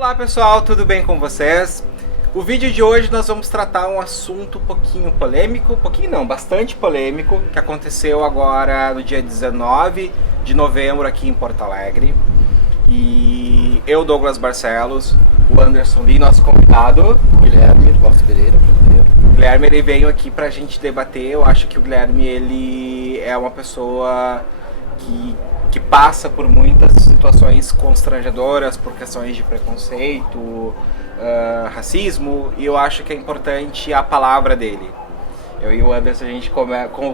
Olá pessoal, tudo bem com vocês? O vídeo de hoje nós vamos tratar um assunto um pouquinho polêmico, bastante polêmico, que aconteceu agora no dia 19 de novembro aqui em Porto Alegre. E eu, Douglas Barcelos, o Anderson Lee, nosso convidado, Guilherme Lopes Pereira, brasileiro. O Guilherme, ele veio aqui pra gente debater. Eu acho que o Guilherme, ele é uma pessoa que passa por muitas situações constrangedoras por questões de preconceito, racismo, e eu acho que é importante a palavra dele. Eu e o Anderson, a gente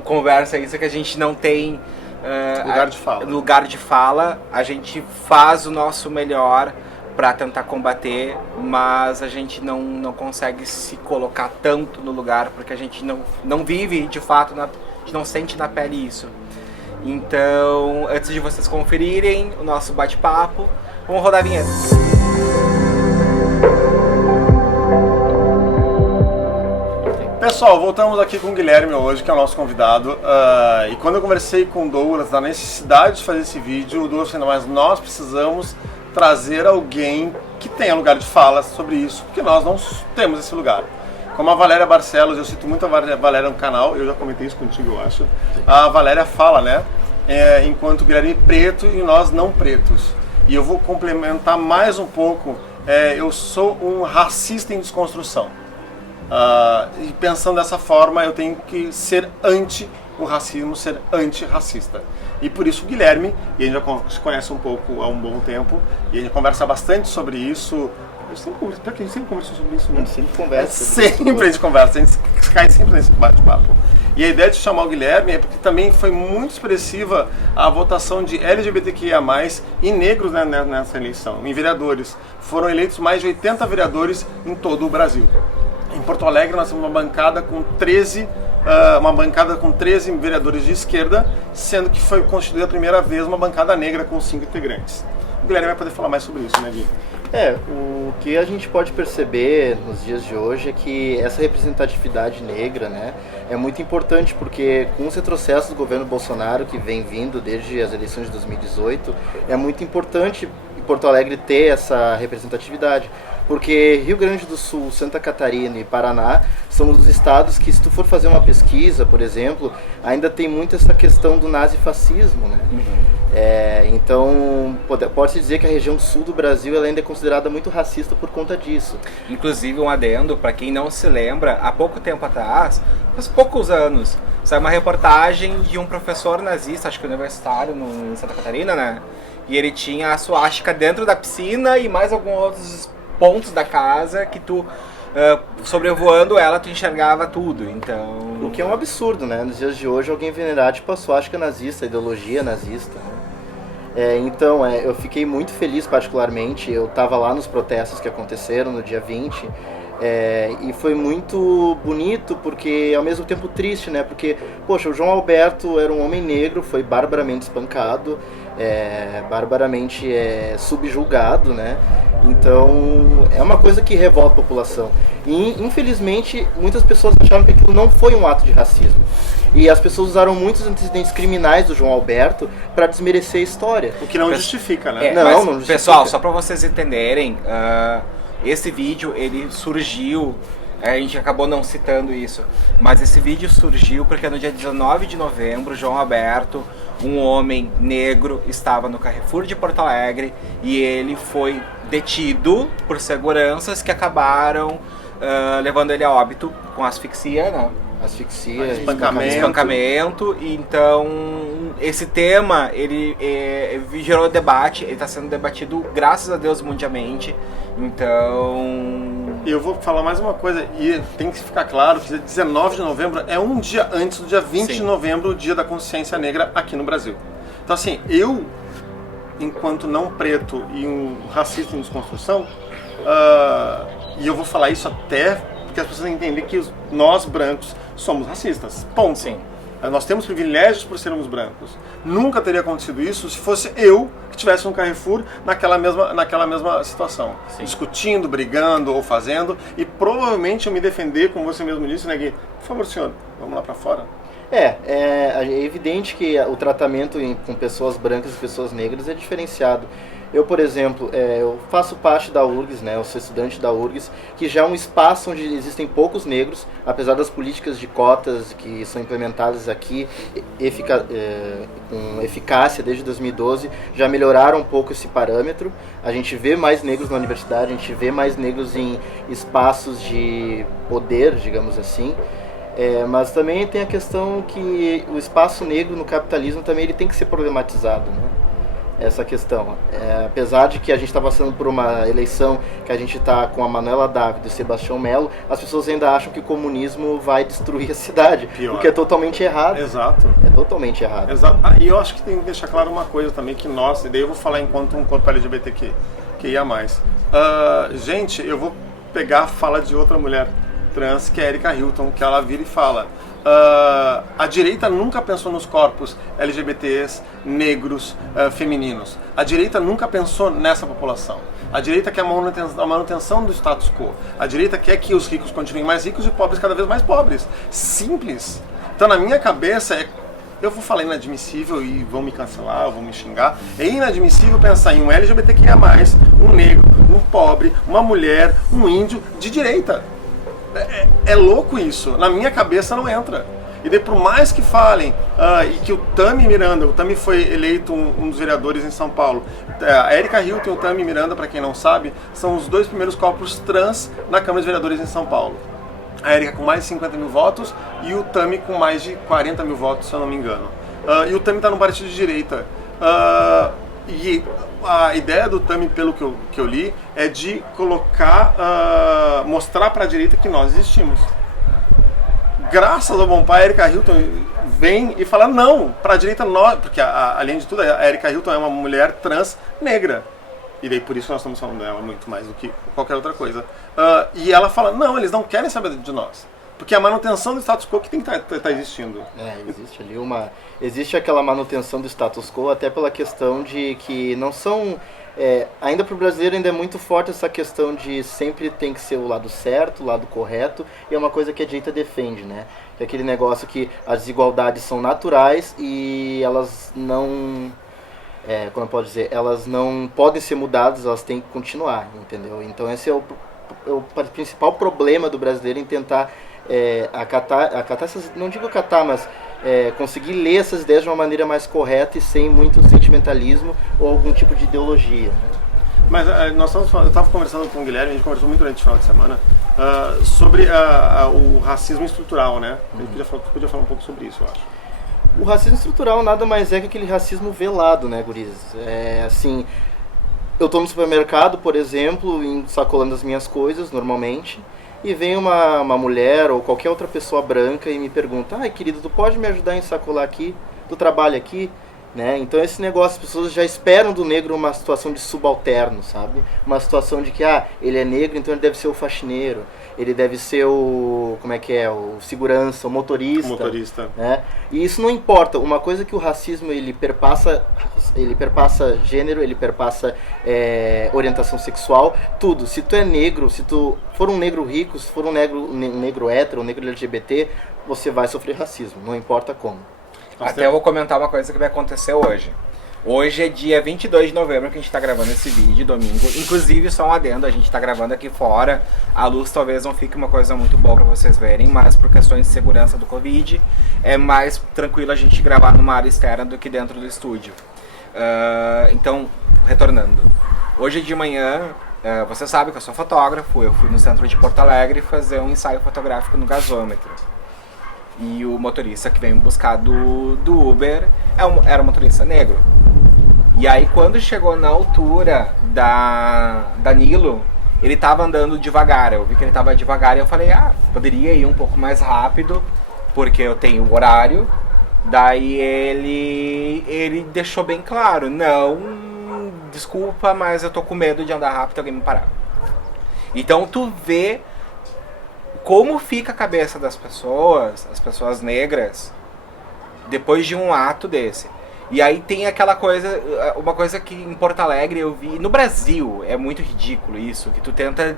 conversa isso, que a gente não tem lugar de fala, a gente faz o nosso melhor para tentar combater, mas a gente não consegue se colocar tanto no lugar, porque a gente não vive de fato, a gente não sente na pele isso. Então, antes de vocês conferirem o nosso bate-papo, vamos rodar a vinheta. Pessoal, voltamos aqui com o Guilherme hoje, que é o nosso convidado. E quando eu conversei com o Douglas da necessidade de fazer esse vídeo, o Douglas falou, mas nós precisamos trazer alguém que tenha lugar de fala sobre isso, porque nós não temos esse lugar. Como a Valéria Barcelos, eu cito muito a Valéria no canal, eu já comentei isso contigo, eu acho. A Valéria fala, né? Enquanto o Guilherme é preto e nós não pretos. E eu vou complementar mais um pouco. Eu sou um racista em desconstrução. E pensando dessa forma, eu tenho que ser anti o racismo, ser antirracista. E por isso o Guilherme, e a gente já se conhece um pouco há um bom tempo, e a gente conversa bastante sobre isso. A gente sempre conversou sobre isso, né? A gente sempre conversa. Sempre a gente conversa, a gente cai sempre nesse bate-papo. E a ideia de chamar o Guilherme é porque também foi muito expressiva a votação de LGBTQIA+, e negros, né, nessa eleição, em vereadores. Foram eleitos mais de 80 vereadores em todo o Brasil. Em Porto Alegre nós temos uma bancada com 13 vereadores de esquerda, sendo que foi constituída a primeira vez uma bancada negra com 5 integrantes. O Guilherme vai poder falar mais sobre isso, né, Gui? O que a gente pode perceber nos dias de hoje é que essa representatividade negra, né, é muito importante, porque com os retrocessos do governo Bolsonaro, que vem vindo desde as eleições de 2018, é muito importante em Porto Alegre ter essa representatividade. Porque Rio Grande do Sul, Santa Catarina e Paraná são os estados que, se tu for fazer uma pesquisa, por exemplo, ainda tem muito essa questão do nazifascismo, né? Então, pode-se dizer que a região sul do Brasil ela ainda é considerada muito racista por conta disso. Inclusive, um adendo, para quem não se lembra, há pouco tempo atrás, faz poucos anos, saiu uma reportagem de um professor nazista, acho que universitário, em Santa Catarina, né? E ele tinha a suástica dentro da piscina e mais alguns outros pontos da casa que tu, sobrevoando ela, tu enxergava tudo, então... O que é um absurdo, né? Nos dias de hoje, alguém venerar, tipo, a suástica nazista, a ideologia nazista, né? Então, eu fiquei muito feliz, particularmente, eu estava lá nos protestos que aconteceram no dia 20, e foi muito bonito, porque ao mesmo tempo triste, né? Porque, poxa, o João Alberto era um homem negro, foi barbaramente espancado, barbaramente subjulgado, né? Então, é uma coisa que revolta a população. E, infelizmente, muitas pessoas acharam que aquilo não foi um ato de racismo. E as pessoas usaram muitos antecedentes criminais do João Alberto para desmerecer a história. O que não justifica, né? Não justifica. Pessoal, só para vocês entenderem, esse vídeo, ele surgiu... A gente acabou não citando isso, mas esse vídeo surgiu porque no dia 19 de novembro, João Alberto, um homem negro, estava no Carrefour de Porto Alegre e ele foi detido por seguranças que acabaram levando ele a óbito com asfixia, né? Asfixia, espancamento. Então, esse tema, ele gerou debate, ele está sendo debatido, graças a Deus, mundialmente. Então... Eu vou falar mais uma coisa, e tem que ficar claro que 19 de novembro é um dia antes do dia 20 de novembro, o dia da consciência negra aqui no Brasil. Então, assim, eu, enquanto não preto e um racista em desconstrução, e eu vou falar isso até porque as pessoas entendem que nós, brancos, somos racistas. Ponto. Sim. Nós temos privilégios por sermos brancos. Nunca teria acontecido isso se fosse eu que estivesse no Carrefour naquela mesma situação. Sim. Discutindo, brigando ou fazendo. E provavelmente eu me defender, como você mesmo disse, né, Gui? Por favor, senhor, vamos lá pra fora. É evidente que o tratamento com pessoas brancas e pessoas negras é diferenciado. Eu, por exemplo, eu faço parte da URGS, né? Eu sou estudante da URGS, que já é um espaço onde existem poucos negros, apesar das políticas de cotas que são implementadas aqui com eficácia desde 2012, já melhoraram um pouco esse parâmetro. A gente vê mais negros na universidade, a gente vê mais negros em espaços de poder, digamos assim. Mas também tem a questão que o espaço negro no capitalismo também ele tem que ser problematizado, né? Essa questão. Apesar de que a gente está passando por uma eleição que a gente está com a Manuela Dávila e o Sebastião Melo, as pessoas ainda acham que o comunismo vai destruir a cidade, o que é totalmente errado. Exato. É totalmente errado. Exato. E eu acho que tem que deixar claro uma coisa também, que nós, e daí eu vou falar enquanto um corpo LGBTQIA+. Gente, eu vou pegar a fala de outra mulher trans, que é a Erika Hilton, que ela vira e fala: a direita nunca pensou nos corpos LGBTs, negros, femininos. A direita nunca pensou nessa população. A direita quer a manutenção do status quo. A direita quer que os ricos continuem mais ricos e os pobres cada vez mais pobres. Simples. Então, na minha cabeça, eu vou falar inadmissível e vão me cancelar, vão me xingar. É inadmissível pensar em um LGBTQIA+, um negro, um pobre, uma mulher, um índio de direita. É louco isso. Na minha cabeça não entra. E daí, por mais que falem, e que o Tami Miranda, o Tami foi eleito um dos vereadores em São Paulo, a Erika Hilton e o Tami Miranda, para quem não sabe, são os dois primeiros corpos trans na Câmara de Vereadores em São Paulo. A Erika com mais de 50 mil votos e o Tami com mais de 40 mil votos, se eu não me engano. E o Tami está no partido de direita. E a ideia do Tami, pelo que eu li, é de colocar, mostrar para a direita que nós existimos. Graças ao bom pai, a Erika Hilton vem e fala não, para a direita nós, porque além de tudo, a Erika Hilton é uma mulher trans negra. E daí por isso nós estamos falando dela muito mais do que qualquer outra coisa. E ela fala, não, eles não querem saber de nós. Porque a manutenção do status quo que tem que estar existindo. Existe ali existe aquela manutenção do status quo até pela questão de que não são... ainda para o brasileiro ainda é muito forte essa questão de sempre tem que ser o lado certo, o lado correto, e é uma coisa que a direita defende, né? Que é aquele negócio que as desigualdades são naturais e elas não... como eu posso dizer, elas não podem ser mudadas, elas têm que continuar, entendeu? Então esse é o principal problema do brasileiro em tentar acatar essas, não digo acatar, mas conseguir ler essas ideias de uma maneira mais correta e sem muito sentimentalismo ou algum tipo de ideologia, né? Mas eu estava conversando com o Guilherme, a gente conversou muito durante o final de semana, sobre o racismo estrutural, né? A gente podia falar um pouco sobre isso, eu acho. O racismo estrutural nada mais é que aquele racismo velado, né, guris? Assim, eu tô no supermercado, por exemplo, sacolando as minhas coisas, normalmente, e vem uma mulher ou qualquer outra pessoa branca e me pergunta: ai, querido, tu pode me ajudar a sacolar aqui? Tu trabalha aqui? Né? Então esse negócio, as pessoas já esperam do negro uma situação de subalterno, sabe? Uma situação de que, ele é negro, então ele deve ser o faxineiro, ele deve ser o segurança, o motorista. Né? E isso não importa. Uma coisa que o racismo ele perpassa gênero, ele perpassa orientação sexual, tudo. Se tu é negro, se tu for um negro rico, se for um negro hétero, um negro LGBT, você vai sofrer racismo, não importa como. Até eu vou comentar uma coisa que vai acontecer hoje. Hoje é dia 22 de novembro que a gente tá gravando esse vídeo, domingo. Inclusive, só um adendo, a gente tá gravando aqui fora. A luz talvez não fique uma coisa muito boa pra vocês verem, mas por questões de segurança do Covid, é mais tranquilo a gente gravar numa área externa do que dentro do estúdio. Então, retornando. Hoje de manhã, você sabe que eu sou fotógrafo, eu fui no centro de Porto Alegre fazer um ensaio fotográfico no gasômetro. E o motorista que veio me buscar do Uber era um motorista negro. E aí quando chegou na altura da Nilo, ele tava andando devagar. Eu vi que ele tava devagar e eu falei, poderia ir um pouco mais rápido, porque eu tenho o horário. Daí ele deixou bem claro, não, desculpa, mas eu tô com medo de andar rápido e alguém me parar. Então tu vê como fica a cabeça das pessoas, as pessoas negras, depois de um ato desse. E aí tem aquela coisa, uma coisa que em Porto Alegre eu vi, no Brasil é muito ridículo isso, que tu tenta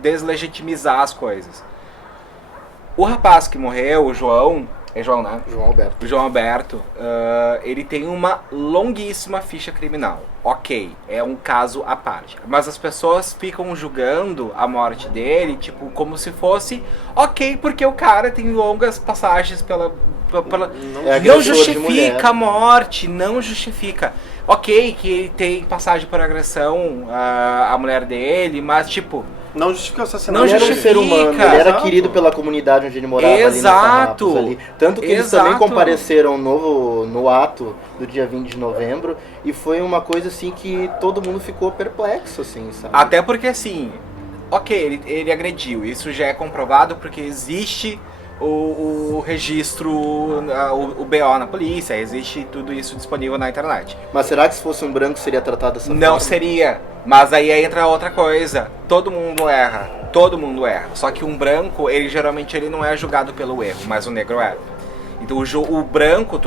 deslegitimizar as coisas. O rapaz que morreu, o João, É João, né? João Alberto. O João Alberto, ele tem uma longuíssima ficha criminal. Ok, é um caso à parte. Mas as pessoas ficam julgando a morte dele, tipo, como se fosse ok, porque o cara tem longas passagens pela não justifica a morte, não justifica. Ok, que ele tem passagem por agressão à mulher dele, mas tipo... Não justifica o assassinato. Não ele era um ser humano, ele era querido pela comunidade onde ele morava. Exato. Ali na Farrapos, ali. Tanto que eles também compareceram no ato do dia 20 de novembro, e foi uma coisa assim que todo mundo ficou perplexo, assim, sabe? Até porque assim, ok, ele agrediu, isso já é comprovado porque existe o registro, o BO na polícia, existe tudo isso disponível na internet. Mas será que se fosse um branco seria tratado dessa forma? Não seria, mas aí entra outra coisa, todo mundo erra, só que um branco, ele geralmente ele não é julgado pelo erro, mas o negro é. Então o branco,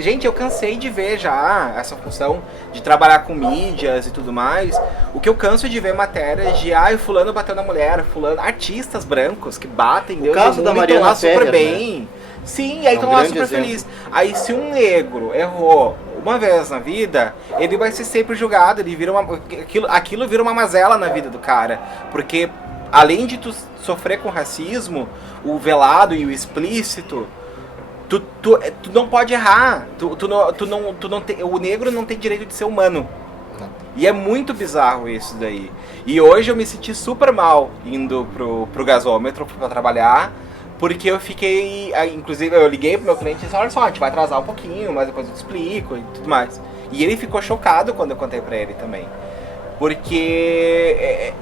gente, eu cansei de ver já essa função de trabalhar com mídias e tudo mais. O que eu canso de ver matérias de o fulano bateu na mulher, fulano, artistas brancos que batem, o caso da Mariana Ferrer, super bem. Né? Sim, aí estão lá super felizes. Aí se um negro errou uma vez na vida, ele vai ser sempre julgado, ele vira aquilo vira uma mazela na vida do cara, porque além de tu sofrer com racismo, o velado e o explícito, tu não pode errar. O negro não tem direito de ser humano. Não. E é muito bizarro isso daí. E hoje eu me senti super mal indo pro gasômetro pra trabalhar, porque eu fiquei... Inclusive eu liguei pro meu cliente e disse, olha só, a gente vai atrasar um pouquinho, mas depois eu te explico e tudo mais. E ele ficou chocado quando eu contei pra ele também. Porque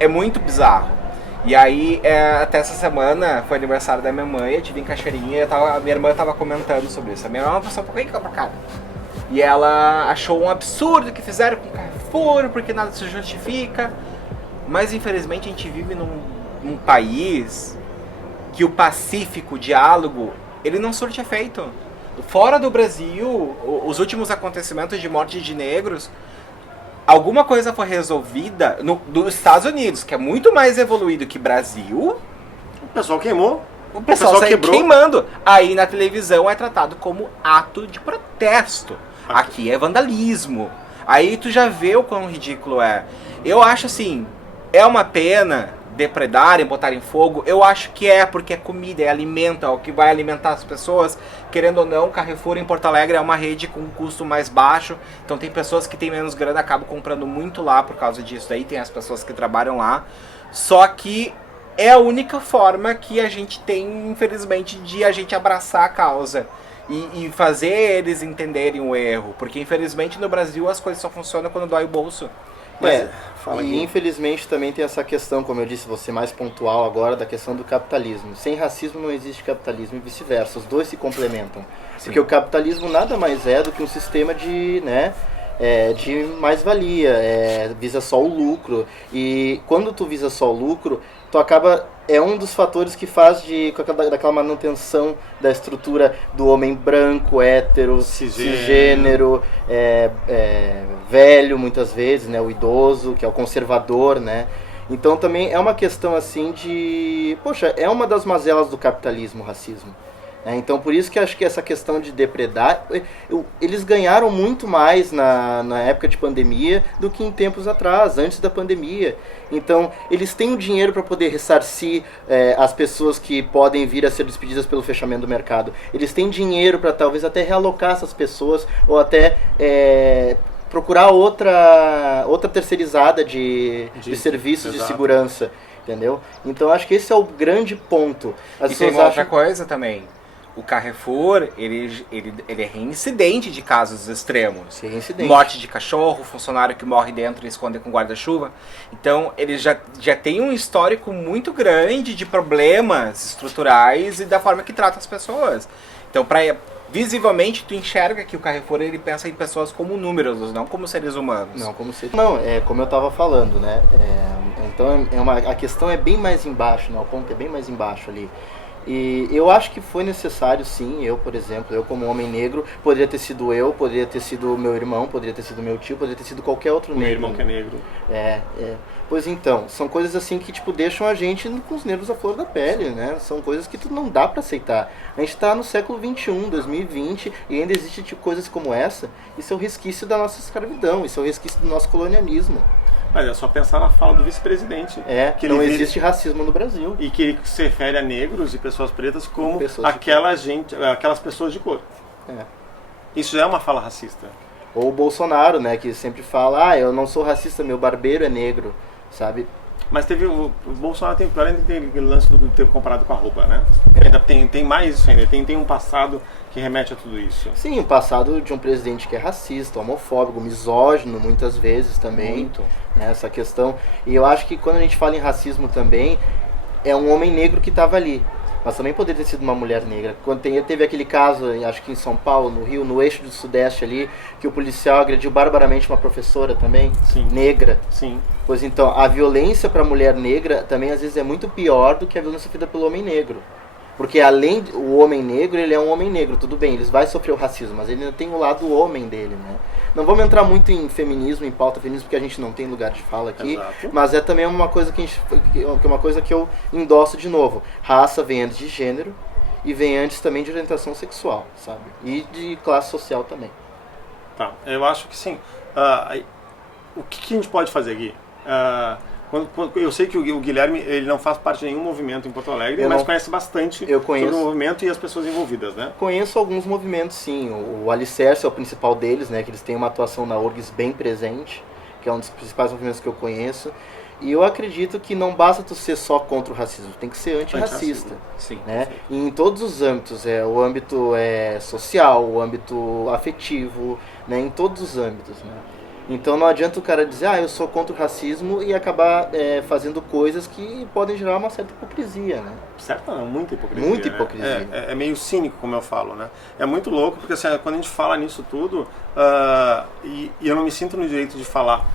é muito bizarro. E aí, até essa semana, foi aniversário da minha mãe, eu tive em Cachoeirinha, a minha irmã tava comentando sobre isso. A minha irmã é uma pessoa um pouco rica pra cá. E ela achou um absurdo que fizeram com o Carrefour, porque nada se justifica. Mas, infelizmente, a gente vive num país que o pacífico, o diálogo, ele não surte efeito. Fora do Brasil, os últimos acontecimentos de morte de negros... Alguma coisa foi resolvida nos Estados Unidos, que é muito mais evoluído que Brasil. O pessoal queimou. O pessoal saiu queimando. Aí na televisão é tratado como ato de protesto. Aqui é vandalismo. Aí tu já vê o quão ridículo é. Eu acho assim, é uma pena depredarem, botarem fogo. Eu acho que porque é comida, é alimento, é o que vai alimentar as pessoas. Querendo ou não, Carrefour em Porto Alegre é uma rede com um custo mais baixo. Então tem pessoas que têm menos grana, acabam comprando muito lá por causa disso. Daí tem as pessoas que trabalham lá. Só que é a única forma que a gente tem, infelizmente, de a gente abraçar a causa. E fazer eles entenderem o erro. Porque infelizmente no Brasil as coisas só funcionam quando dói o bolso. E infelizmente também tem essa questão, como eu disse, você mais pontual agora, da questão do capitalismo. Sem racismo não existe capitalismo e vice-versa, os dois se complementam. Sim. Porque o capitalismo nada mais é do que um sistema de mais-valia, visa só o lucro. E quando tu visa só o lucro, tu acaba... É um dos fatores que faz daquela manutenção da estrutura do homem branco, hétero, cisgênero, velho muitas vezes, né, o idoso, que é o conservador, né? Então também é uma questão assim de... Poxa, é uma das mazelas do capitalismo, o racismo. Então por isso que acho que essa questão de depredar, eles ganharam muito mais na época de pandemia do que em tempos atrás, antes da pandemia. Então eles têm o dinheiro para poder ressarcir as pessoas que podem vir a ser despedidas pelo fechamento do mercado. Eles têm dinheiro para talvez até realocar essas pessoas ou até procurar outra terceirizada de serviços de segurança. Entendeu? Então acho que esse é o grande ponto. E tem uma outra coisa também. O Carrefour, ele é reincidente de casos extremos. Reincidente. Morte de cachorro, funcionário que morre dentro e esconde com guarda-chuva. Então, ele já tem um histórico muito grande de problemas estruturais e da forma que trata as pessoas. Então, visivelmente, tu enxerga que o Carrefour ele pensa em pessoas como números, não como seres humanos. Não, como eu estava falando, né? Então, a questão é bem mais embaixo, né? O ponto é bem mais embaixo ali. E eu acho que foi necessário, sim. Eu, por exemplo, eu como homem negro, poderia ter sido eu, poderia ter sido meu irmão, poderia ter sido meu tio, poderia ter sido qualquer outro negro. Meu irmão que é negro. Pois então, são coisas assim que tipo deixam a gente com os nervos à flor da pele, né? São coisas que tu não dá pra aceitar. A gente tá no século XXI, 2020, e ainda existe tipo, coisas como essa. Isso é o resquício da nossa escravidão, isso é o resquício do nosso colonialismo. Mas é só pensar na fala do vice-presidente. Que não existe racismo no Brasil. E que ele se refere a negros e pessoas pretas como Pessoas de aquelas pessoas de cor. Isso já é uma fala racista. Ou o Bolsonaro, né, que sempre fala, eu não sou racista, meu barbeiro é negro, sabe? Mas teve o Bolsonaro tem pior ainda, tem aquele lance do ter comparado com a roupa, né? Ainda tem mais isso ainda, tem um passado que remete a tudo isso. Sim, o passado de um presidente que é racista, homofóbico, misógino, muitas vezes também. Muito. Né, essa questão. E eu acho que quando a gente fala em racismo também, é um homem negro que estava ali. Mas também poderia ter sido uma mulher negra. Quando teve aquele caso, acho que em São Paulo, no Rio, no eixo do Sudeste ali, que o policial agrediu barbaramente uma professora também, Sim. negra. Sim. Pois então, a violência para a mulher negra também às vezes é muito pior do que a violência feita pelo homem negro. Porque além o homem negro, ele é um homem negro, tudo bem, ele vai sofrer o racismo, mas ele ainda tem o lado homem dele, né? Não vamos entrar muito em feminismo, em pauta feminismo, porque a gente não tem lugar de fala aqui. Exato. Mas é também uma coisa uma coisa que eu endosso de novo. Raça vem antes de gênero e vem antes também de orientação sexual, sabe? E de classe social também. Tá, eu acho que sim. O que a gente pode fazer aqui? Eu sei que o Guilherme ele não faz parte de nenhum movimento em Porto Alegre, mas conhece bastante sobre o movimento e as pessoas envolvidas, né? Conheço alguns movimentos, sim. O Alicerce é o principal deles, né? Que eles têm uma atuação na URGS bem presente, que é um dos principais movimentos que eu conheço. E eu acredito que não basta tu ser só contra o racismo, tem que ser antirracista. Sim. Né? E em todos os âmbitos, o âmbito social, o âmbito afetivo, né? Em todos os âmbitos, né? Então não adianta o cara dizer, eu sou contra o racismo e acabar fazendo coisas que podem gerar uma certa hipocrisia, né? Certo, não, muita hipocrisia. Muita hipocrisia. Né? É meio cínico, como eu falo, né? É muito louco, porque assim, quando a gente fala nisso tudo, e eu não me sinto no direito de falar,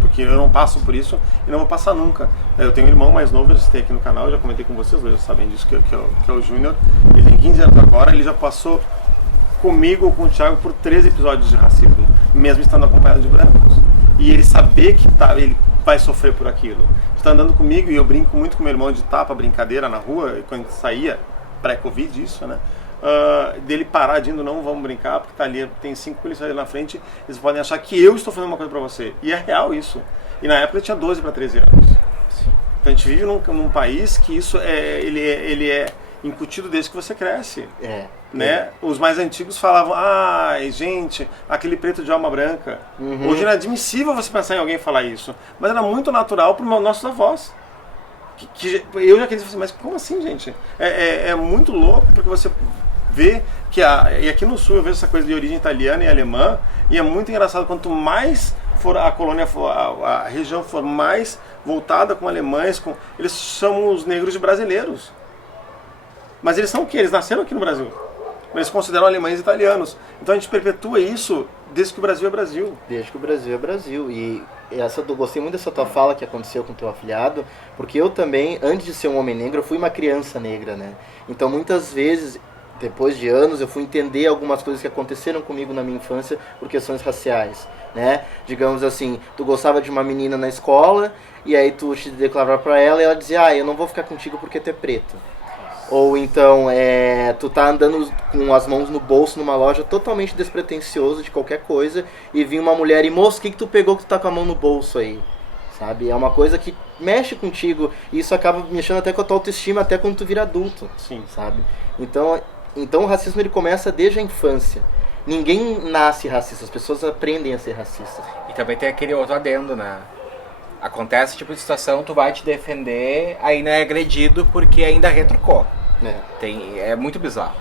porque eu não passo por isso e não vou passar nunca. Eu tenho um irmão mais novo, eu citei aqui no canal, já comentei com vocês, já sabem disso, que é o Júnior. Ele tem 15 anos agora, ele já passou comigo ou com o Thiago por 13 episódios de racismo, mesmo estando acompanhado de brancos. E ele saber que ele vai sofrer por aquilo. Está andando comigo e eu brinco muito com meu irmão de tapa, brincadeira na rua, quando a gente saía, pré-Covid isso, né? Dele parar de indo, não vamos brincar, porque tá ali, tem 5 policiais ali na frente, eles podem achar que eu estou fazendo uma coisa pra você. E é real isso. E na época eu tinha 12 para 13 anos. Sim. Então a gente vive num país que isso ele é incutido desde que você cresce. Né? Os mais antigos falavam, gente, aquele preto de alma branca. Uhum. Hoje é inadmissível você pensar em alguém falar isso. Mas era muito natural para os nossos avós. Eu já queria dizer assim, mas como assim, gente? É muito louco, porque você vê que e aqui no sul eu vejo essa coisa de origem italiana e alemã, e é muito engraçado, quanto mais for a colônia, a região for mais voltada com alemães, eles chamam os negros de brasileiros. Mas eles são o quê? Eles nasceram aqui no Brasil. Eles consideram alemães e italianos. Então a gente perpetua isso desde que o Brasil é Brasil. Desde que o Brasil é Brasil. E gostei muito dessa tua fala que aconteceu com o teu afilhado, porque eu também, antes de ser um homem negro, eu fui uma criança negra, né? Então muitas vezes, depois de anos, eu fui entender algumas coisas que aconteceram comigo na minha infância por questões raciais, né? Digamos assim, tu gostava de uma menina na escola, e aí tu te declarava pra ela e ela dizia, eu não vou ficar contigo porque tu é preto. Ou então, tu tá andando com as mãos no bolso numa loja totalmente despretensioso de qualquer coisa e vinha uma mulher e, moço, o que tu pegou que tu tá com a mão no bolso aí? Sabe? É uma coisa que mexe contigo e isso acaba mexendo até com a tua autoestima até quando tu vira adulto. Sim. Sabe? Então o racismo ele começa desde a infância. Ninguém nasce racista, as pessoas aprendem a ser racistas. E também tem aquele outro adendo, né? Acontece tipo de situação, tu vai te defender, aí não é agredido porque ainda retrucou. É muito bizarro.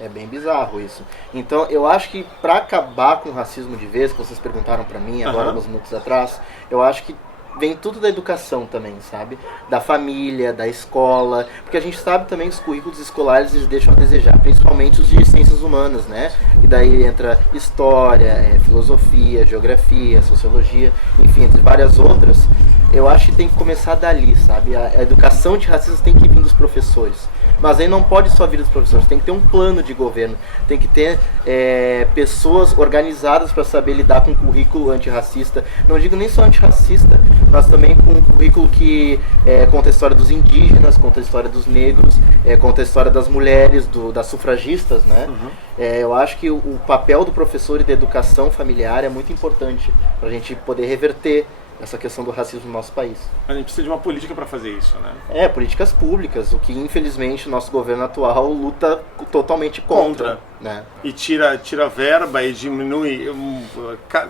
É bem bizarro isso. Então eu acho que pra acabar com o racismo de vez, que vocês perguntaram pra mim agora alguns minutos atrás, eu acho que vem tudo da educação também, sabe? Da família, da escola, porque a gente sabe também que os currículos escolares eles deixam a desejar, principalmente os de ciências humanas, né? E daí entra história, filosofia, geografia, sociologia, enfim, entre várias outras. Eu acho que tem que começar dali, sabe? A educação de racismo tem que vir dos professores. Mas aí não pode só vir dos professores, tem que ter um plano de governo, tem que ter pessoas organizadas para saber lidar com um currículo antirracista. Não digo nem só antirracista, mas também com um currículo que conta a história dos indígenas, conta a história dos negros, conta a história das mulheres, das sufragistas, né? Eu acho que o papel do professor e da educação familiar é muito importante para a gente poder reverter essa questão do racismo no nosso país. A gente precisa de uma política para fazer isso, né? Políticas públicas, o que infelizmente o nosso governo atual luta totalmente contra. Né? E tira verba e diminui,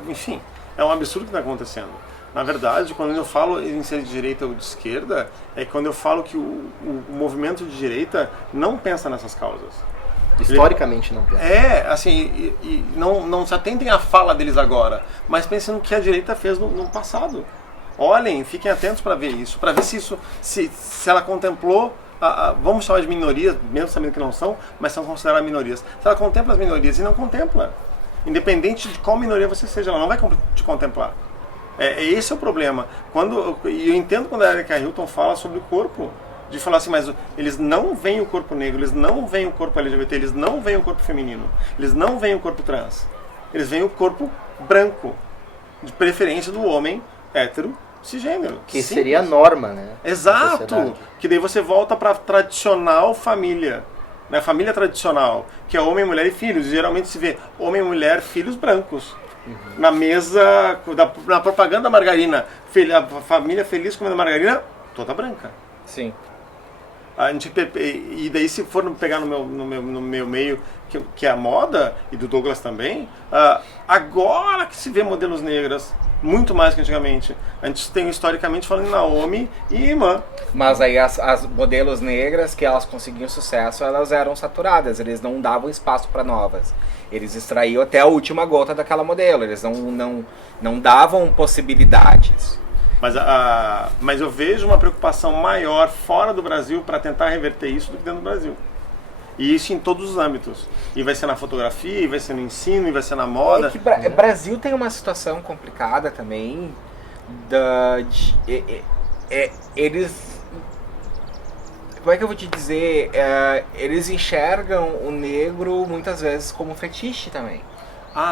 enfim, é um absurdo que está acontecendo. Na verdade, quando eu falo em ser de direita ou de esquerda, é quando eu falo que o movimento de direita não pensa nessas causas. Historicamente não pensa. Assim, não se atentem à fala deles agora, mas pensem no que a direita fez no passado. Olhem, fiquem atentos para ver isso, para ver se ela contemplou, vamos chamar de minorias, mesmo sabendo que não são, mas são consideradas minorias. Se ela contempla as minorias e não contempla, independente de qual minoria você seja, ela não vai te contemplar. Esse é o problema. E eu entendo quando a Erika Hilton fala sobre o corpo, de falar assim, mas eles não veem o corpo negro, eles não veem o corpo LGBT, eles não veem o corpo feminino, eles não veem o corpo trans. Eles veem o corpo branco, de preferência do homem hétero cisgênero. Que seria a norma, né? Exato! Que daí você volta para a tradicional família, né? Família tradicional, que é homem, mulher e filhos. E geralmente se vê homem, mulher, filhos brancos. Na mesa, na propaganda da margarina, a família feliz comendo margarina, toda branca. Sim. E daí se for pegar no meu meio, que é a moda, e do Douglas também, agora que se vê modelos negras, muito mais que antigamente. A gente tem historicamente falando em Naomi e Imã. Mas aí as modelos negras que elas conseguiam sucesso, elas eram saturadas, eles não davam espaço para novas. Eles extraíam até a última gota daquela modelo, eles não davam possibilidades. Mas eu vejo uma preocupação maior fora do Brasil para tentar reverter isso do que dentro do Brasil. E isso em todos os âmbitos. E vai ser na fotografia, e vai ser no ensino, e vai ser na moda. O Brasil tem uma situação complicada também. Eles... Como é que eu vou te dizer? Eles enxergam o negro muitas vezes como fetiche também.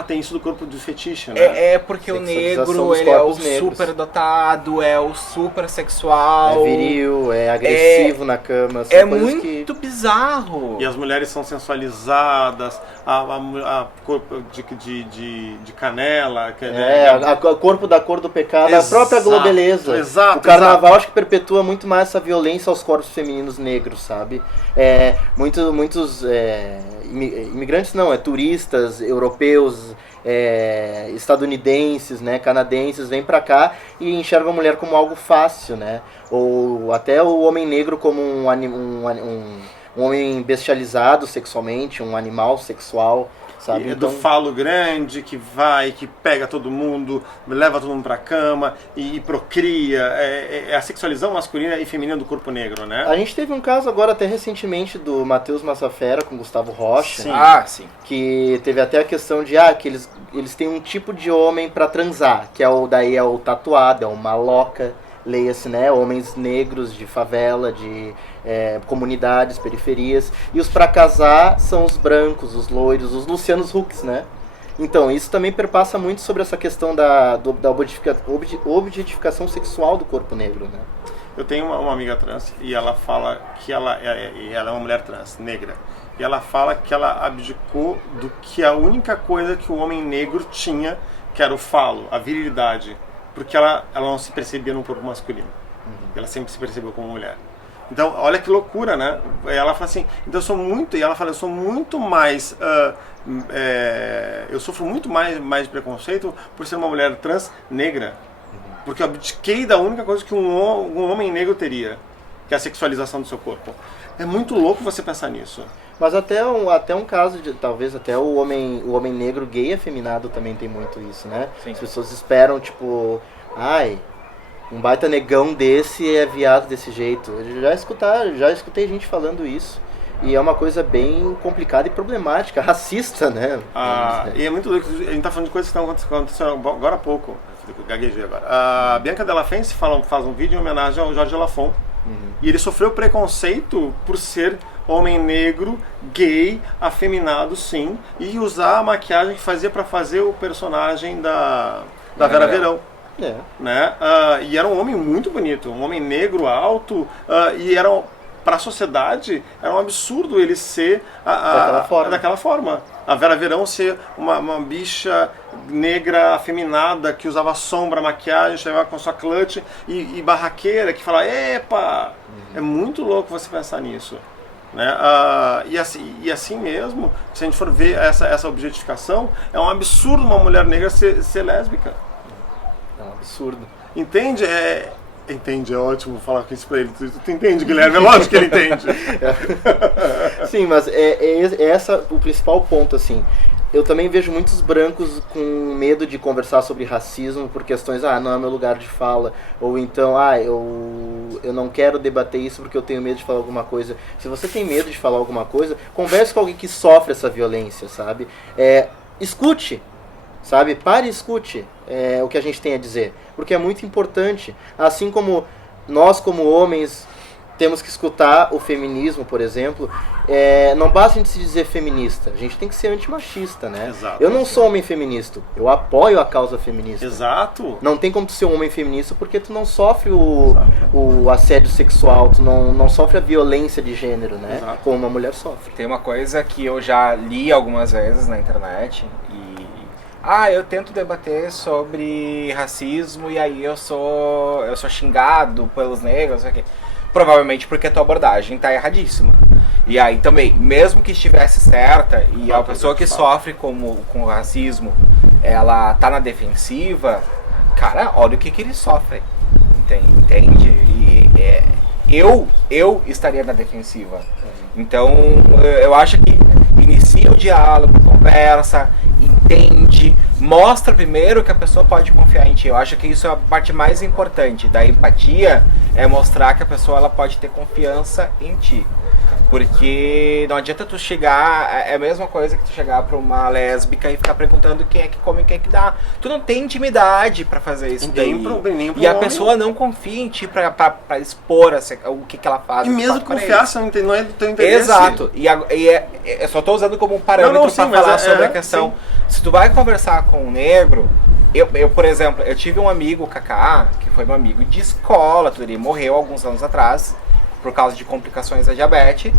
Tem isso do corpo de fetiche, né? Porque o negro, ele é o super dotado, é o super sexual. É viril, é agressivo na cama. É muito bizarro. E as mulheres são sensualizadas, a corpo de canela. O corpo da cor do pecado, a própria globeleza. Exato. O carnaval acho que perpetua muito mais essa violência aos corpos femininos negros, sabe? Muitos imigrantes turistas, europeus, estadunidenses, né, canadenses, vêm pra cá e enxergam a mulher como algo fácil, né? Ou até o homem negro como um homem bestializado sexualmente, um animal sexual, sabe? Do falo grande, que pega todo mundo, leva todo mundo pra cama e procria. É a sexualização masculina e feminina do corpo negro, né? A gente teve um caso agora até recentemente do Matheus Massafera com Gustavo Rocha. Sim. Sim. Que teve até a questão de que eles têm um tipo de homem pra transar, que é o tatuado, é o maloca. Leia-se, né, homens negros de favela, de comunidades, periferias. E os pra casar são os brancos, os loiros, os Lucianos Hucks, né? Então, isso também perpassa muito sobre essa questão da objetificação sexual do corpo negro, né? Eu tenho uma amiga trans e ela fala que ela é uma mulher trans, negra. E ela fala que ela abdicou do que a única coisa que o homem negro tinha, que era o falo, a virilidade. Porque ela não se percebia num corpo masculino. Ela sempre se percebeu como mulher. Então, olha que loucura, né? Ela fala assim, então eu sou muito mais, eu sofro muito mais de preconceito por ser uma mulher trans negra. Porque eu abdiquei da única coisa que um homem negro teria, que é a sexualização do seu corpo. É muito louco você pensar nisso. Mas até um caso de, talvez até o homem negro gay afeminado também tem muito isso, né? Sim. As pessoas esperam, tipo, um baita negão desse é viado desse jeito. Eu já escutei gente falando isso. E é uma coisa bem complicada e problemática, racista, né? E é muito louco, a gente tá falando de coisas que estão acontecendo agora há pouco. Gaguejei agora. A Bianca Della Fence faz um vídeo em homenagem ao Jorge Lafon, E ele sofreu preconceito por ser homem negro, gay, afeminado, sim, e usar a maquiagem que fazia para fazer o personagem da Vera Verão. Né? E era um homem muito bonito, um homem negro, alto, e era, para a sociedade, era um absurdo ele ser daquela forma. A Vera Verão ser uma bicha negra, afeminada, que usava sombra, maquiagem, chegava com sua clutch e barraqueira, que fala, epa! É muito louco você pensar nisso. Né? E assim mesmo, se a gente for ver essa objetificação, é um absurdo uma mulher negra ser lésbica. É um absurdo. Entende? Entende, é ótimo falar com isso pra ele. Tu entende, Guilherme? É lógico que ele entende. Sim, mas é essa o principal ponto, assim. Eu também vejo muitos brancos com medo de conversar sobre racismo por questões, não é meu lugar de fala, ou então, eu não quero debater isso porque eu tenho medo de falar alguma coisa. Se você tem medo de falar alguma coisa, converse com alguém que sofre essa violência, sabe? Escute, sabe? Pare e escute o que a gente tem a dizer, porque é muito importante. Assim como nós, como homens, temos que escutar o feminismo, por exemplo, não basta a gente se dizer feminista, a gente tem que ser antimachista, né? Exato. Eu não sou homem feminista, eu apoio a causa feminista. Exato. Não tem como tu ser um homem feminista porque tu não sofre o assédio sexual, tu não sofre a violência de gênero, né? Exato. Como uma mulher sofre. Tem uma coisa que eu já li algumas vezes na internet eu tento debater sobre racismo e aí eu sou xingado pelos negros, não sei o quê. Provavelmente porque a tua abordagem tá erradíssima. E aí também, mesmo que estivesse certa e a pessoa que sofre com racismo, ela tá na defensiva, cara, olha o que eles sofrem. Entende? E eu estaria na defensiva. Então, eu acho que inicia o diálogo, conversa, entende, mostra primeiro que a pessoa pode confiar em ti. Eu acho que isso é a parte mais importante da empatia, é mostrar que a pessoa ela pode ter confiança em ti. Porque não adianta tu chegar, é a mesma coisa que tu chegar pra uma lésbica e ficar perguntando quem é que come e quem é que dá. Tu não tem intimidade pra fazer isso daí. Nem E a pessoa não confia em ti pra expor o que ela faz. E mesmo confiar, se não é do teu interesse. Exato. Eu só tô usando como um parâmetro pra falar sobre a questão. Sim. Se tu vai conversar com um negro, eu, por exemplo, eu tive um amigo, o Kaká, que foi meu amigo de escola, ele morreu alguns anos atrás, por causa de complicações da diabetes,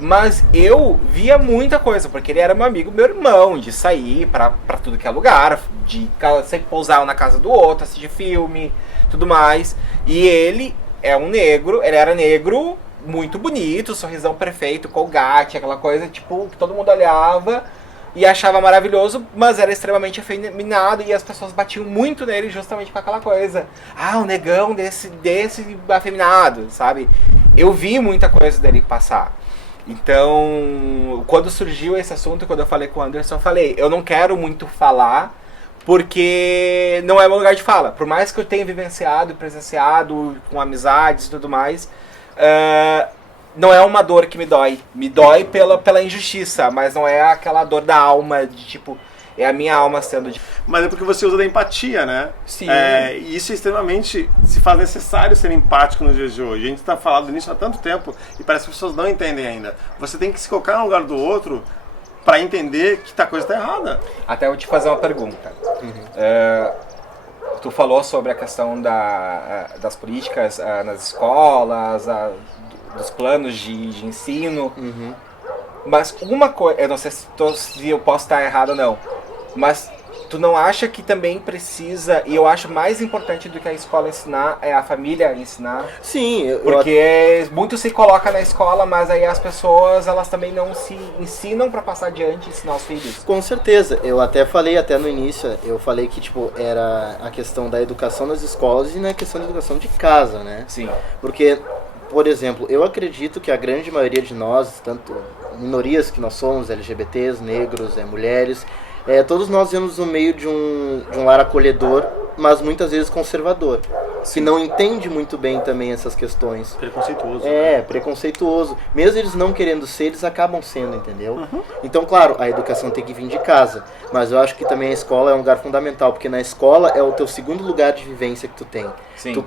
mas eu via muita coisa, porque ele era meu amigo, meu irmão, de sair pra tudo que é lugar, de sempre pousar na casa do outro, assistir filme, tudo mais, e ele era negro, muito bonito, sorrisão perfeito, Colgate, aquela coisa, tipo, que todo mundo olhava e achava maravilhoso, mas era extremamente afeminado e as pessoas batiam muito nele justamente com aquela coisa. O negão desse afeminado, sabe? Eu vi muita coisa dele passar. Então, quando surgiu esse assunto, quando eu falei com o Anderson, eu falei, eu não quero muito falar, porque não é meu lugar de fala. Por mais que eu tenha vivenciado e presenciado com amizades e tudo mais, não é uma dor que me dói. Me dói pela injustiça, mas não é aquela dor da alma, de tipo, é a minha alma sendo... Mas é porque você usa da empatia, né? Sim. E isso é extremamente... se faz necessário ser empático nos dias de hoje. A gente está falando nisso há tanto tempo e parece que as pessoas não entendem ainda. Você tem que se colocar no lugar do outro para entender que a coisa está errada. Até eu vou te fazer uma pergunta. Tu falou sobre a questão das políticas nas escolas, dos planos de ensino, mas uma coisa, eu não sei se eu posso estar errado ou não, mas tu não acha que também precisa, e eu acho mais importante do que a escola ensinar, é a família ensinar? Sim. Porque muito se coloca na escola, mas aí as pessoas, elas também não se ensinam para passar adiante e ensinar os filhos. Com certeza. Eu até falei no início, eu falei que tipo, era a questão da educação nas escolas e na questão da educação de casa, né? Sim. Porque... por exemplo, eu acredito que a grande maioria de nós, tanto minorias que nós somos, LGBTs, negros, mulheres, todos nós vivemos no meio de um lar acolhedor, mas muitas vezes conservador. que não entende muito bem também essas questões. Preconceituoso. Preconceituoso. Mesmo eles não querendo ser, eles acabam sendo, entendeu? Então, claro, a educação tem que vir de casa, mas eu acho que também a escola é um lugar fundamental, porque na escola é o teu segundo lugar de vivência que tu tem. Sim.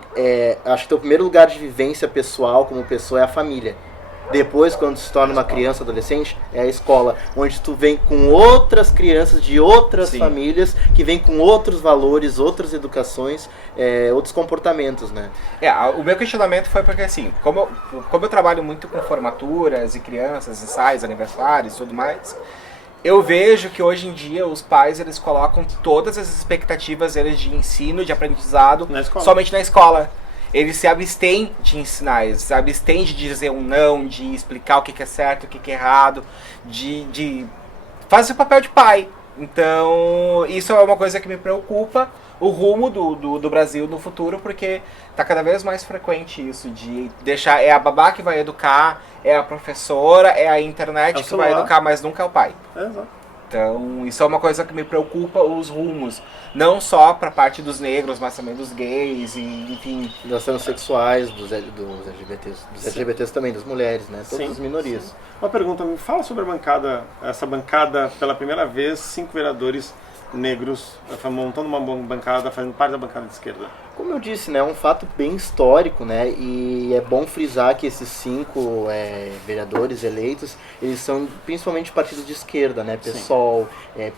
Acho que teu primeiro lugar de vivência pessoal, como pessoa, é a família. Depois, quando se torna uma criança, adolescente, é a escola, onde tu vem com outras crianças de outras famílias, que vêm com outros valores, outras educações, outros comportamentos, né? O meu questionamento foi porque, assim, como eu trabalho muito com formaturas e crianças, ensaios, aniversários e tudo mais, eu vejo que hoje em dia os pais, eles colocam todas as expectativas deles de ensino, de aprendizado, somente na escola. Eles se abstêm de ensinar, eles se abstêm de dizer um não, de explicar o que é certo, o que é errado, de fazer o papel de pai. Então, isso é uma coisa que me preocupa, o rumo do Brasil no futuro, porque tá cada vez mais frequente isso, de deixar, é a babá que vai educar, é a professora, é a internet que vai educar, mas nunca é o pai. Exato. Então, isso é uma coisa que me preocupa, os rumos. Não só pra parte dos negros, mas também dos gays, e, enfim... Das transexuais, dos LGBTs. Dos LGBTs também, das mulheres, né? Todas as minorias. Sim. Uma pergunta, me fala sobre a bancada, essa bancada, pela primeira vez, 5 vereadores negros montando uma bancada, fazendo parte da bancada de esquerda. Como eu disse, né, é um fato bem histórico, né, e é bom frisar que esses 5 vereadores eleitos, eles são principalmente partidos de esquerda, né, PSOL,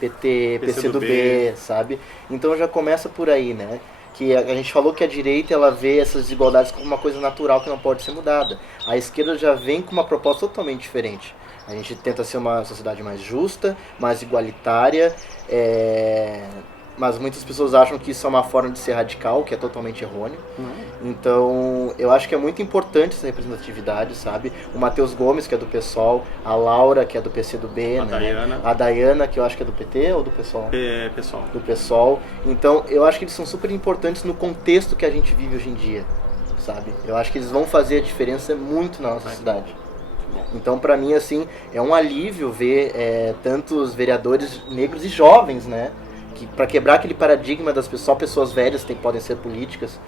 PT, PCdoB, sabe? Então já começa por aí, né, que a gente falou que a direita ela vê essas desigualdades como uma coisa natural que não pode ser mudada. A esquerda já vem com uma proposta totalmente diferente. A gente tenta ser uma sociedade mais justa, mais igualitária, mas muitas pessoas acham que isso é uma forma de ser radical, que é totalmente errôneo. Então, eu acho que é muito importante essa representatividade, sabe? O Matheus Gomes, que é do PSOL, a Laura, que é do PCdoB, a Dayana, que eu acho que é do PT ou do PSOL? PSOL. Do PSOL. Então, eu acho que eles são super importantes no contexto que a gente vive hoje em dia, sabe? Eu acho que eles vão fazer a diferença muito na nossa cidade. Então, para mim, assim, é um alívio ver tantos vereadores negros e jovens, né? Para quebrar aquele paradigma das pessoas, só pessoas velhas podem ser políticas.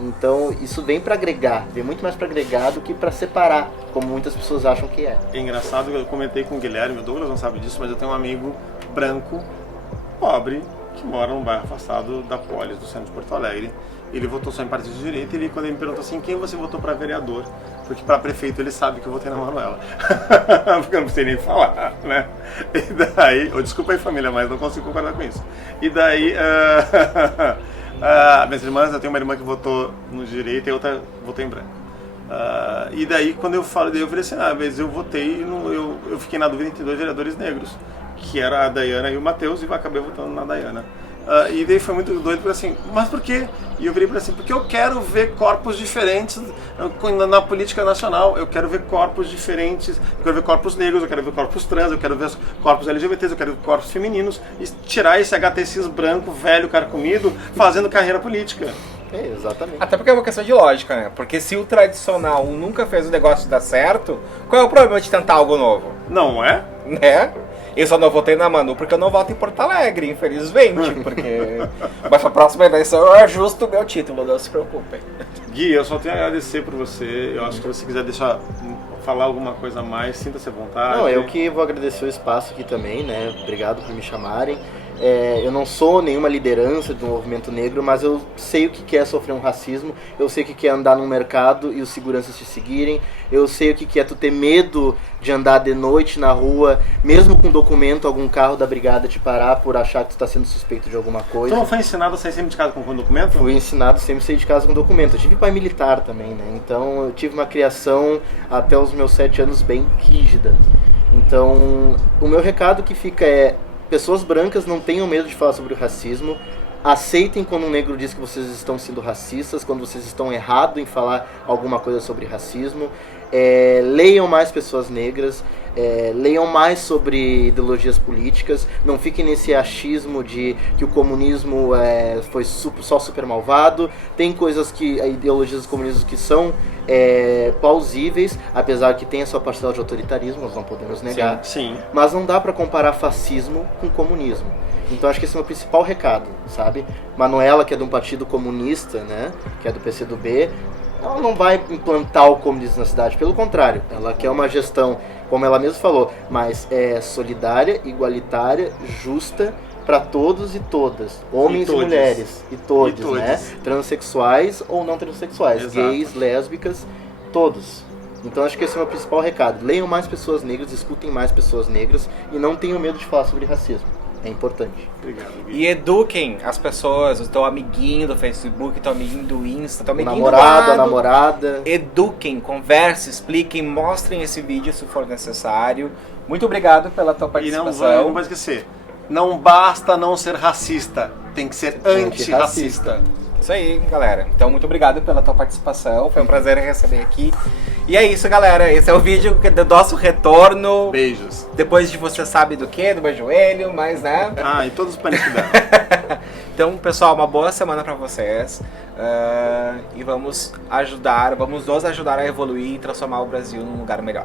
Então, isso vem para agregar, vem muito mais para agregar do que para separar, como muitas pessoas acham que é. É engraçado, eu comentei com o Guilherme, o Douglas não sabe disso, mas eu tenho um amigo branco, pobre, que mora num bairro afastado da Polis, do centro de Porto Alegre. Ele votou só em partido de direita e quando ele me perguntou assim, quem você votou para vereador? Porque para prefeito ele sabe que eu votei na Manuela. Porque eu não sei nem falar, né? E daí, desculpa aí família, mas não consigo concordar com isso. E daí, minhas irmãs, eu tenho uma irmã que votou no direito e outra votou em branco. E daí, quando eu falo, eu falei assim, mas eu votei, eu fiquei na dúvida entre 2 vereadores negros, que era a Dayana e o Matheus, e eu acabei votando na Dayana. E daí foi muito doido, porque assim, mas por quê? E eu virei para assim, porque eu quero ver corpos diferentes na política nacional, eu quero ver corpos diferentes, eu quero ver corpos negros, eu quero ver corpos trans, eu quero ver corpos LGBTs, eu quero ver corpos femininos, e tirar esse HT6 branco, velho, carcomido, fazendo carreira política. Exatamente. Até porque é uma questão de lógica, né? Porque se o tradicional nunca fez o negócio dar certo, qual é o problema de tentar algo novo? Não é? Né? Eu só não votei na Manu porque eu não voto em Porto Alegre, infelizmente. Porque... Mas pra próxima eleição eu ajusto o meu título, não se preocupem. Gui, eu só tenho a agradecer por você. Eu acho que se você quiser falar alguma coisa a mais, sinta-se à vontade. Não, eu que vou agradecer o espaço aqui também, né? Obrigado por me chamarem. Eu não sou nenhuma liderança do movimento negro, mas eu sei o que é sofrer um racismo, eu sei o que é andar no mercado e os seguranças te seguirem, eu sei o que é tu ter medo de andar de noite na rua, mesmo com documento, algum carro da brigada te parar por achar que tu está sendo suspeito de alguma coisa. Tu não foi ensinado a sair sempre de casa com documento? Fui ensinado sempre a sair de casa com documento. Eu tive pai militar também, né? Então eu tive uma criação até os meus 7 anos bem rígida. Então o meu recado que fica é: pessoas brancas não tenham medo de falar sobre o racismo, aceitem quando um negro diz que vocês estão sendo racistas, quando vocês estão errados em falar alguma coisa sobre racismo, leiam mais pessoas negras, leiam mais sobre ideologias políticas, não fiquem nesse achismo de que o comunismo foi só super malvado. Tem coisas que, ideologias do comunismo que são plausíveis, apesar que tem a sua parcela de autoritarismo, nós não podemos negar. Sim. Mas não dá para comparar fascismo com comunismo. Então acho que esse é o meu principal recado, sabe? Manuela, que é de um partido comunista, né, que é do PCdoB, ela não vai implantar o comunismo na cidade, pelo contrário, ela quer uma gestão, como ela mesma falou, mais solidária, igualitária, justa para todos e todas, homens e mulheres, e todos, né? Transsexuais ou não transsexuais, exato, gays, lésbicas, todos. Então acho que esse é o meu principal recado. Leiam mais pessoas negras, escutem mais pessoas negras e não tenham medo de falar sobre racismo. É importante. Obrigado, Gui. E eduquem as pessoas, o teu amiguinho do Facebook, o teu amiguinho do Insta, teu amiguinho namorado, do lado. A namorada. Eduquem, conversem, expliquem, mostrem esse vídeo se for necessário. Muito obrigado pela tua participação. E não vai esquecer, não basta não ser racista, tem que ser antirracista. Isso aí, galera. Então, muito obrigado pela tua participação. Foi um prazer receber aqui. E é isso, galera. Esse é o vídeo do nosso retorno. Beijos. Depois de você sabe do quê? Do meu joelho, mas né? E todos os panos que deram. Então, pessoal, uma boa semana pra vocês. E vamos nos ajudar a evoluir e transformar o Brasil num lugar melhor.